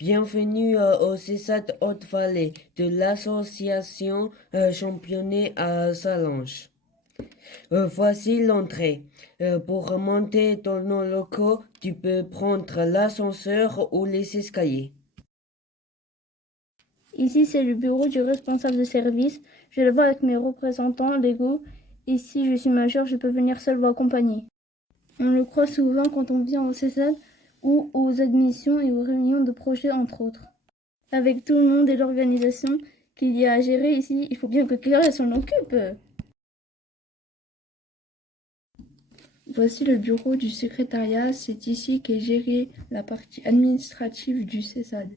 Bienvenue au CESAD Haute-Vallée de l'association Championnet à Salange. Voici l'entrée. Pour monter dans nos locaux, tu peux prendre l'ascenseur ou les escaliers. Ici, c'est le bureau du responsable de service. Je le vois avec mes représentants légaux. Et si je suis majeur, je peux venir seul ou accompagner. On le croit souvent quand on vient au CESAD ou aux admissions et aux réunions de projets, entre autres. Avec tout le monde et l'organisation qu'il y a à gérer ici, il faut bien que quelqu'un s'en occupe. Voici le bureau du secrétariat, c'est ici qu'est gérée la partie administrative du CESAD.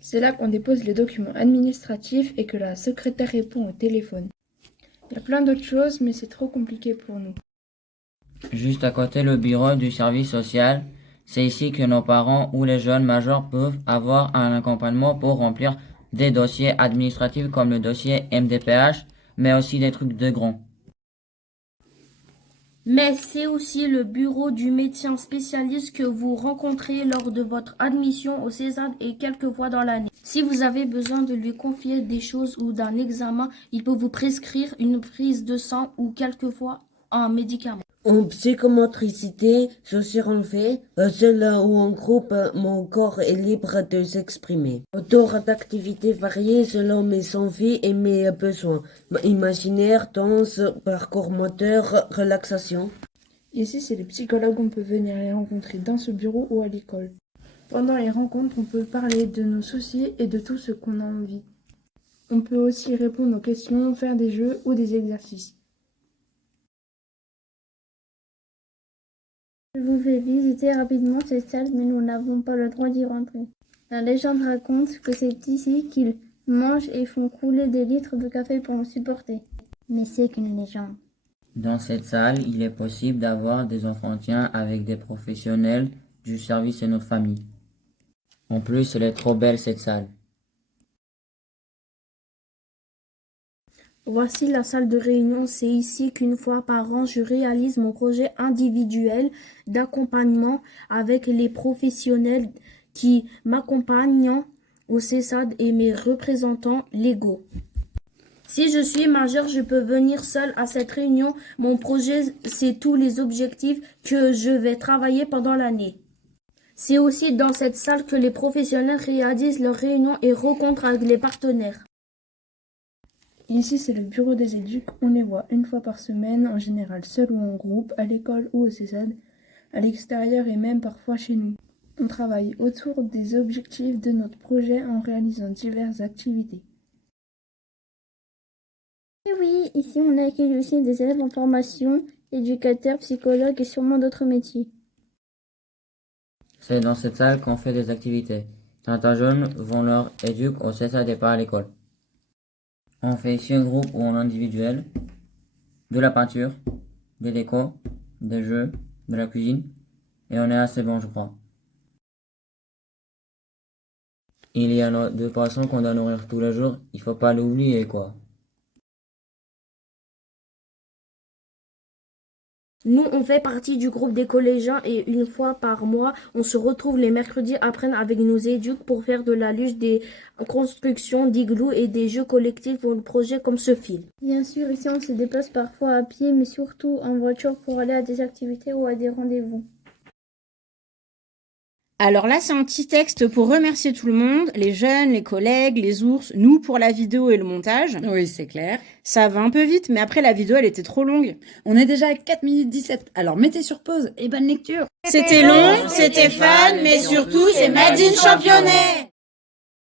C'est là qu'on dépose les documents administratifs et que la secrétaire répond au téléphone. Il y a plein d'autres choses, mais c'est trop compliqué pour nous. Juste à côté le bureau du service social, c'est ici que nos parents ou les jeunes majeurs peuvent avoir un accompagnement pour remplir des dossiers administratifs comme le dossier MDPH, mais aussi des trucs de grands. Mais c'est aussi le bureau du médecin spécialiste que vous rencontrez lors de votre admission au CESAD et quelques fois dans l'année. Si vous avez besoin de lui confier des choses ou d'un examen, il peut vous prescrire une prise de sang ou quelquefois un médicament. En psychomotricité, je suis relevé, seul ou en groupe, mon corps est libre de s'exprimer. Autour d'activités variées selon mes envies et mes besoins. Imaginaire, danse, parcours moteur, relaxation. Ici, c'est les psychologues, on peut venir les rencontrer dans ce bureau ou à l'école. Pendant les rencontres, on peut parler de nos soucis et de tout ce qu'on a envie. On peut aussi répondre aux questions, faire des jeux ou des exercices. Je vous fais visiter rapidement cette salle, mais nous n'avons pas le droit d'y rentrer. La légende raconte que c'est ici qu'ils mangent et font couler des litres de café pour nous supporter. Mais c'est qu'une légende. Dans cette salle, il est possible d'avoir des entretiens avec des professionnels du service et notre famille. En plus, elle est trop belle cette salle. Voici la salle de réunion. C'est ici qu'une fois par an, je réalise mon projet individuel d'accompagnement avec les professionnels qui m'accompagnent au CESAD et mes représentants légaux. Si je suis majeur, je peux venir seul à cette réunion. Mon projet, c'est tous les objectifs que je vais travailler pendant l'année. C'est aussi dans cette salle que les professionnels réalisent leurs réunions et rencontres avec les partenaires. Ici, c'est le bureau des éducs. On les voit une fois par semaine, en général seul ou en groupe, à l'école ou au CESAD, à l'extérieur et même parfois chez nous. On travaille autour des objectifs de notre projet en réalisant diverses activités. Et oui, ici on accueille aussi des élèves en formation, éducateurs, psychologues et sûrement d'autres métiers. C'est dans cette salle qu'on fait des activités. Certains jeunes vont leur éduc au CESAD et pas à l'école. On fait ici un groupe ou en individuel, de la peinture, des décos, des jeux, de la cuisine, et on est assez bon, je crois. Il y a nos deux poissons qu'on doit nourrir tous les jours, il faut pas l'oublier, quoi. Nous, on fait partie du groupe des collégiens et une fois par mois, on se retrouve les mercredis après avec nos éducs pour faire de la luge, des constructions d'igloo et des jeux collectifs pour le projet comme ce film. Bien sûr, ici on se déplace parfois à pied, mais surtout en voiture pour aller à des activités ou à des rendez-vous. Alors là, c'est un petit texte pour remercier tout le monde, les jeunes, les collègues, les ours, nous pour la vidéo et le montage. Oui, c'est clair. Ça va un peu vite, mais après la vidéo, elle était trop longue. On est déjà à 4 minutes 17, alors mettez sur pause et bonne lecture. C'était long, c'était fun, mais surtout, c'est Made in Championnet.